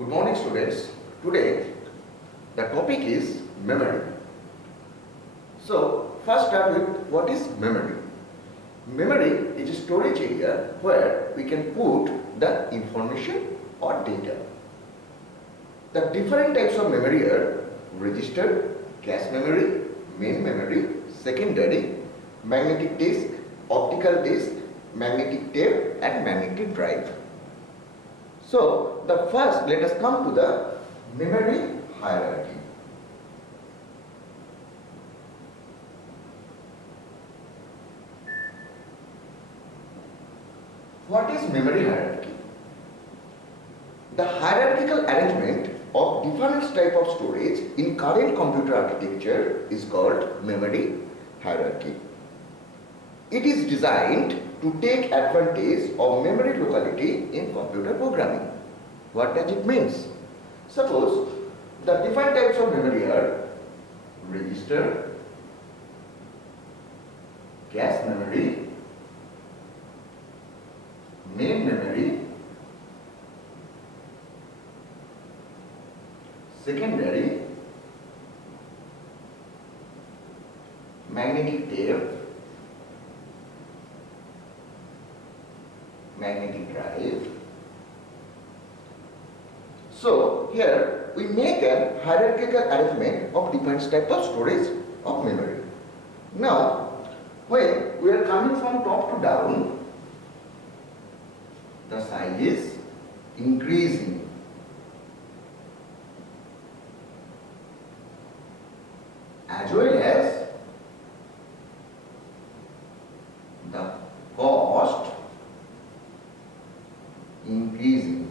Good morning, students. Today the topic is memory. So first start with what is memory. Memory is a storage area where we can put the information or data. The different types of memory are register, cache memory, main memory, secondary, magnetic disk, optical disk, magnetic tape and magnetic drive. So the first, let us come to the memory hierarchy. What is memory hierarchy? The hierarchical arrangement of different type of storage in current computer architecture is called memory hierarchy. It is designed to take advantage of memory locality in computer programming. What does it mean? Suppose the different types of memory are register, cache memory, main memory, secondary, magnetic tape, magnetic drive. So here we make a hierarchical arrangement of different types of storage of memory. Now when we are coming from top to down, the size is increasing. As well as the cost increasing.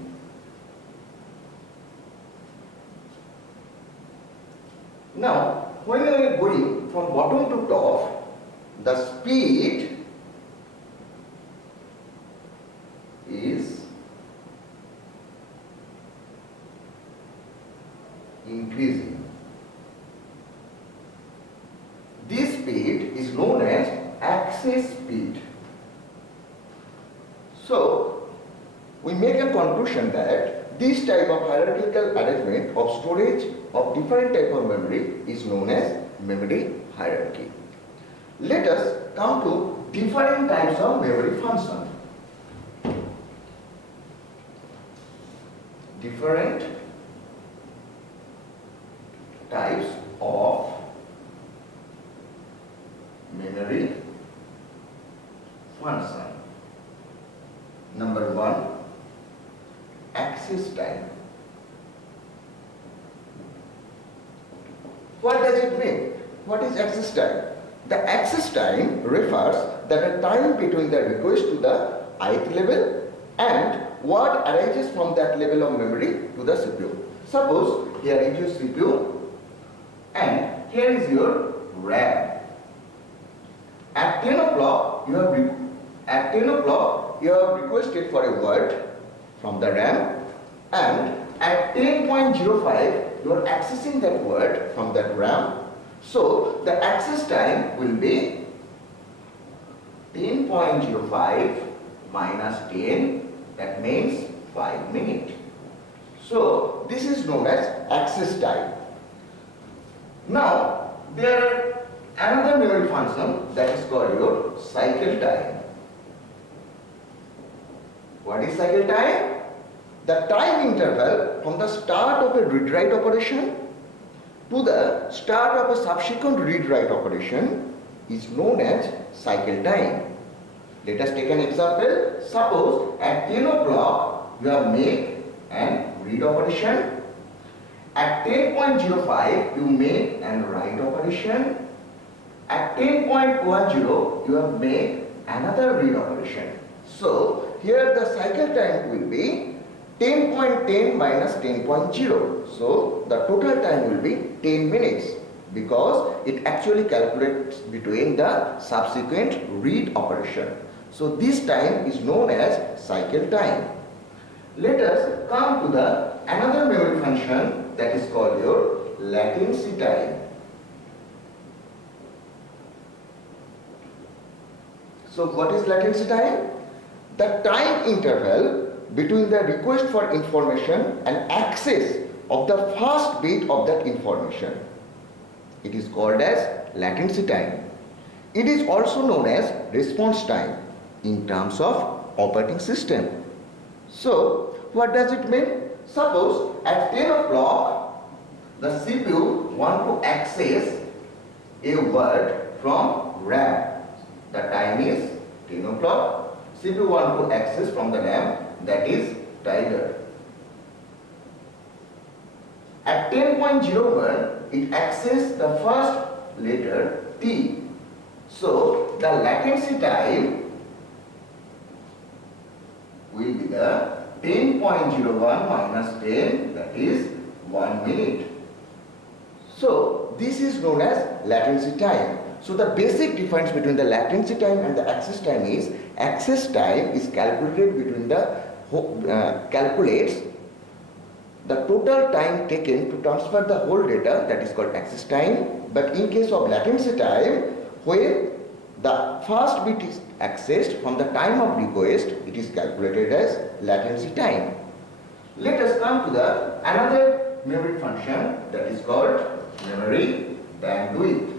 Now, when we are going from bottom to top, the speed is increasing. This speed is known as access speed. So, we make a conclusion that this type of hierarchical arrangement of storage of different type of memory is known as memory hierarchy. Let us come to different types of memory function. Different types of memory function. Number one, access time. What does it mean? What is access time? The access time refers that the time between the request to the ith level and what arises from that level of memory to the CPU. Suppose here is your CPU and here is your RAM. At 10 o'clock you have requested for a word from the RAM, and at 10.05 you are accessing that word from that RAM. So the access time will be 10.05 minus 10, that means 5 minutes. So this is known as access time. Now there are another memory function that is called your cycle time. What is cycle time? The time interval from the start of a read-write operation to the start of a subsequent read-write operation is known as cycle time. Let us take an example. Suppose at 10 o'clock you have make an read operation. At 10.05 you make an write operation. At 10.10 you have made another read operation. So here the cycle time will be 10.10 minus 10.0. So the total time will be 10 minutes because it actually calculates between the subsequent read operation. So this time is known as cycle time. Let us come to the another memory function that is called your latency time. So what is latency time? The time interval between the request for information and access of the first bit of that information. It is called as latency time. It is also known as response time in terms of operating system. So, what does it mean? Suppose at 10 o'clock, the CPU want to access a word from RAM. The time is 10 o'clock. CPU want to access from the RAM, that is tiger. At 10.01, it accesses the first letter T. So, the latency time will be the 10.01 minus 10, that is 1 minute. So, this is known as latency time. So, the basic difference between the latency time and the access time is access time is calculated between the calculates the total time taken to transfer the whole data, that is called access time. But in case of latency time, when the first bit is accessed from the time of request, it is calculated as latency time. Let us come to the another memory function, that is called memory bandwidth.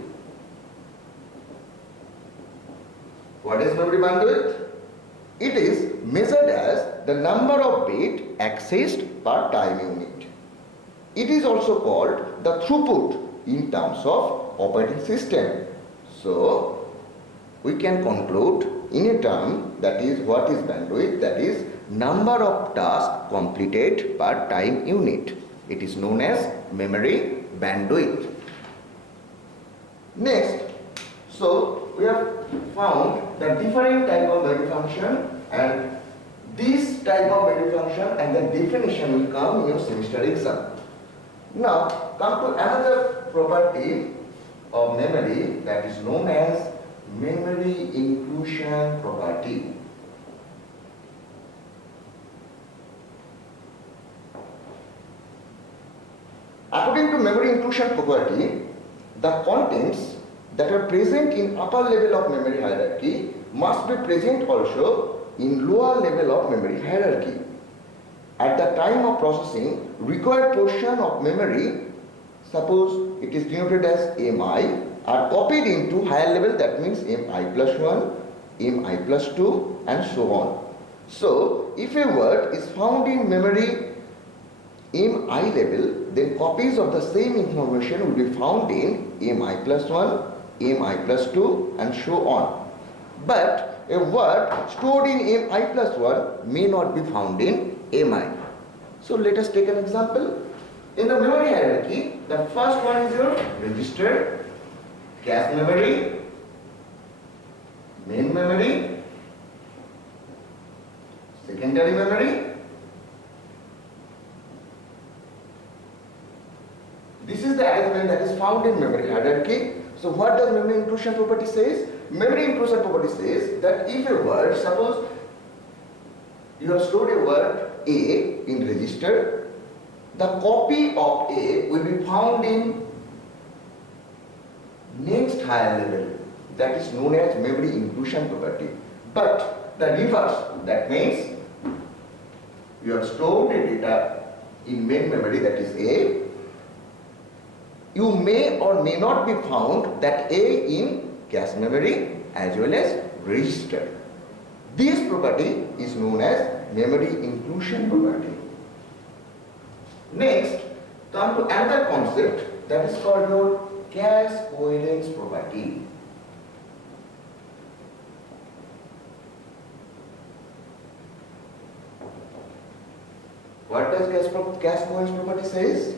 What is memory bandwidth? It is measured as the number of bits accessed per time unit. It is also called the throughput in terms of operating system. So, we can conclude in a term, that is what is bandwidth, that is number of tasks completed per time unit. It is known as memory bandwidth. Next, so we have found the different type of memory function, and this type of memory function and the definition will come in your semester exam. Now, come to another property of memory, that is known as memory inclusion property. According to memory inclusion property, the contents that are present in upper level of memory hierarchy must be present also in lower level of memory hierarchy. At the time of processing, required portion of memory, suppose it is denoted as MI, are copied into higher level, that means MI plus 1, MI plus 2 and so on. So, if a word is found in memory MI level, then copies of the same information will be found in MI plus 1, MI plus 2 and so on. But a word stored in MI plus 1 may not be found in MI. So let us take an example. In the memory hierarchy, the first one is your register, cache memory, main memory, secondary memory. This is the arrangement that is found in memory hierarchy. So what does memory inclusion property says? Memory inclusion property says that if a word, suppose you have stored a word A in register, the copy of A will be found in next higher level, that is known as memory inclusion property. But the reverse, that means you have stored a data in main memory, that is A, you may or may not be found that A in cache memory as well as register. This property is known as memory inclusion property. Next, come to another concept that is called your cache coherence property. What does cache coherence property says?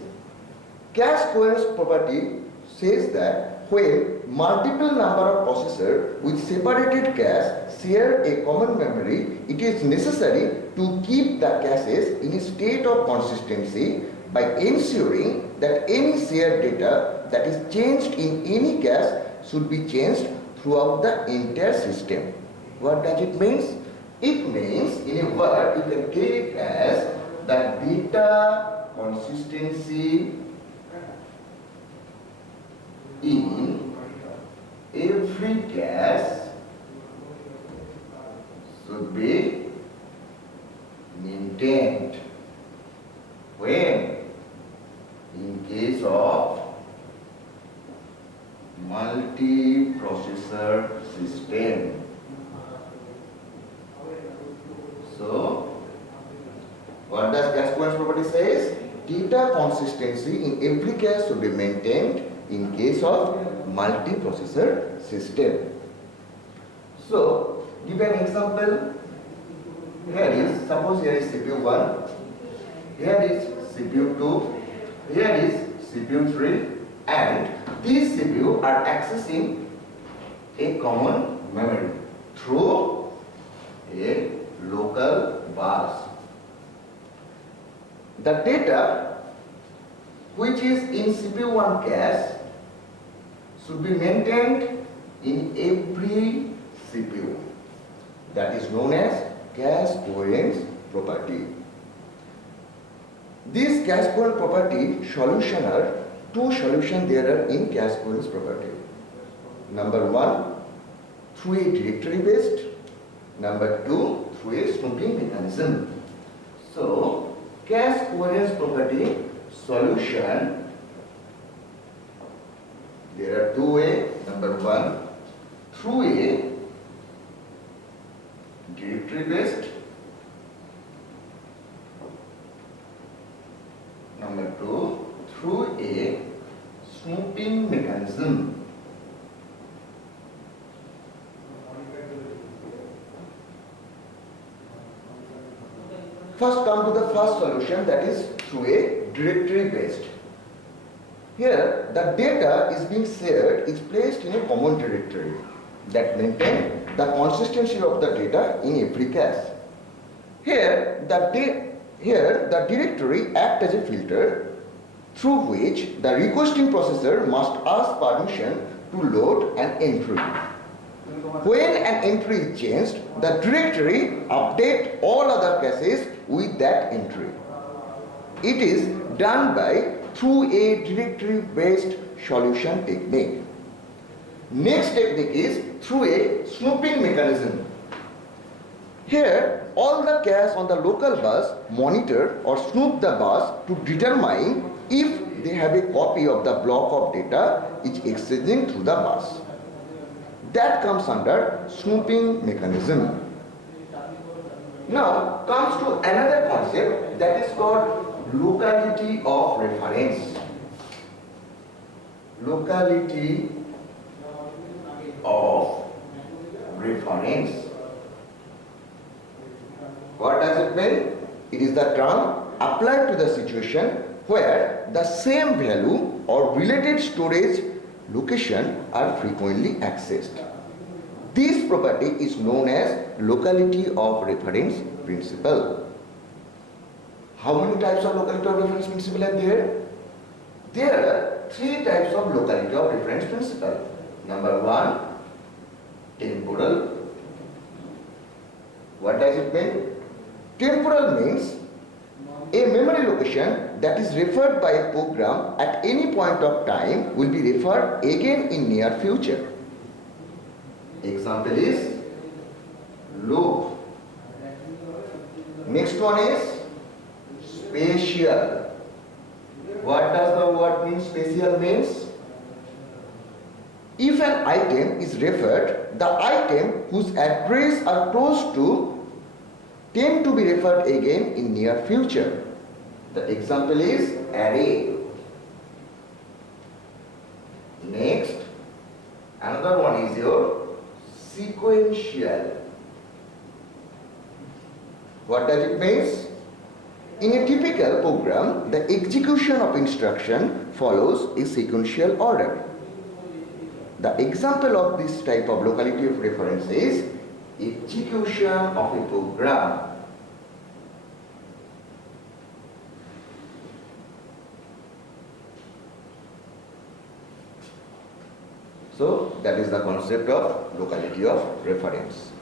Cache coherence property says that when multiple number of processors with separated cache share a common memory, it is necessary to keep the caches in a state of consistency by ensuring that any shared data that is changed in any cache should be changed throughout the entire system. What does it mean? It means, in a word, you can take it as the data consistency in every cache should be maintained. maintained when in case of multi-processor system. So, what does gas coherence property says? Data consistency in every case should be maintained in case of multi-processor system. So, give an example. Here is, suppose here is CPU 1, here is CPU 2, here is CPU 3, and these CPU are accessing a common memory through a local bus. The data which is in CPU1 cache should be maintained in every CPU. That is known as cache coherence property. This cache coherence property solution are two solutions there are in cache coherence property. Number one, through a directory based. Number two, through a snooping mechanism. So, cache coherence property solution, there are two ways. Number one, through a directory based. Number two, through a snooping mechanism. First come to the first solution, that is through a directory based. Here the data is being shared, is placed in a common directory that maintains the consistency of the data in every cache. Here the directory acts as a filter through which the requesting processor must ask permission to load an entry. When an entry is changed, the directory updates all other caches with that entry. It is done by through a directory-based solution technique. Next technique is through a snooping mechanism. Here, all the caches on the local bus monitor or snoop the bus to determine if they have a copy of the block of data is exchanging through the bus. That comes under snooping mechanism. Now comes to another concept that is called locality of reference. Locality of reference. What does it mean? It is the term applied to the situation where the same value or related storage location are frequently accessed. This property is known as locality of reference principle. How many types of locality of reference principle are there? There are three types of locality of reference principle. Number one, temporal. What does it mean? Temporal means a memory location that is referred by a program at any point of time will be referred again in near future. Example is loop. Next one is spatial. What does the word mean? Spatial means if an item is referred, the item whose address are close to tend to be referred again in near future. The example is array. Next, another one is your sequential. What does it mean? In a typical program, the execution of instruction follows a sequential order. The example of this type of locality of reference is execution of a program. So that is the concept of locality of reference.